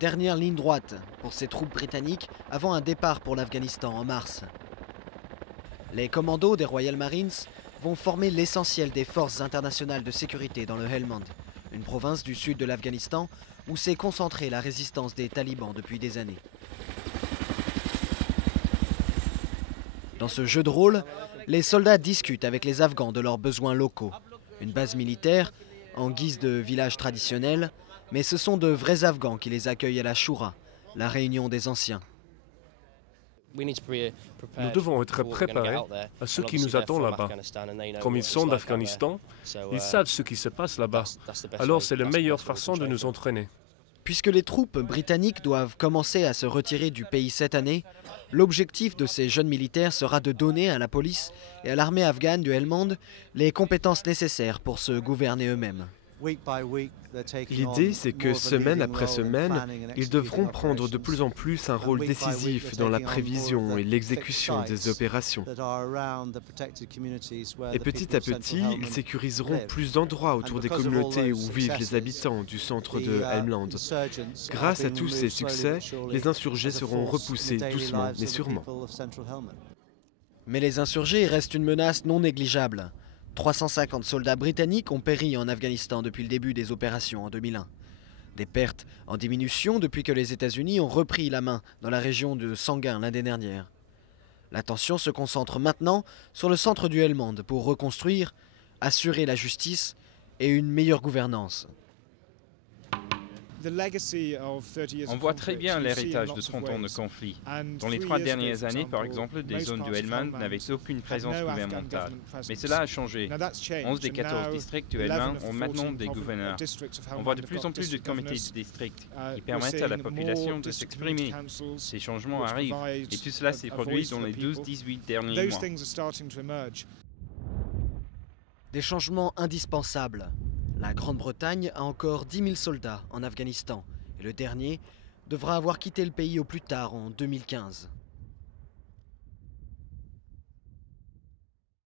Dernière ligne droite pour ces troupes britanniques avant un départ pour l'Afghanistan en mars. Les commandos des Royal Marines vont former l'essentiel des forces internationales de sécurité dans le Helmand, une province du sud de l'Afghanistan où s'est concentrée la résistance des talibans depuis des années. Dans ce jeu de rôle, les soldats discutent avec les Afghans de leurs besoins locaux. Une base militaire, en guise de village traditionnel, mais ce sont de vrais Afghans qui les accueillent à la Shura, la réunion des anciens. Nous devons être préparés à ce qui nous attend là-bas. Comme ils sont d'Afghanistan, ils savent ce qui se passe là-bas. Alors c'est la meilleure façon de nous entraîner. Puisque les troupes britanniques doivent commencer à se retirer du pays cette année, l'objectif de ces jeunes militaires sera de donner à la police et à l'armée afghane du Helmand les compétences nécessaires pour se gouverner eux-mêmes. L'idée, c'est que semaine après semaine, ils devront prendre de plus en plus un rôle décisif dans la prévision et l'exécution des opérations. Et petit à petit, ils sécuriseront plus d'endroits autour des communautés où vivent les habitants du centre de Helmand. Grâce à tous ces succès, les insurgés seront repoussés doucement mais sûrement. Mais les insurgés restent une menace non négligeable. 350 soldats britanniques ont péri en Afghanistan depuis le début des opérations en 2001. Des pertes en diminution depuis que les États-Unis ont repris la main dans la région de Sangin l'année dernière. L'attention se concentre maintenant sur le centre du Helmand pour reconstruire, assurer la justice et une meilleure gouvernance. On voit très bien l'héritage de 30 ans de conflit. Dans les 3 dernières années, par exemple, des zones du Helmand n'avaient aucune présence gouvernementale. Mais cela a changé. 11 des 14 districts du Helmand ont maintenant des gouverneurs. On voit de plus en plus de comités de district qui permettent à la population de s'exprimer. Ces changements arrivent et tout cela s'est produit dans les 12-18 derniers mois. Des changements indispensables. La Grande-Bretagne a encore 10 000 soldats en Afghanistan et le dernier devra avoir quitté le pays au plus tard en 2015.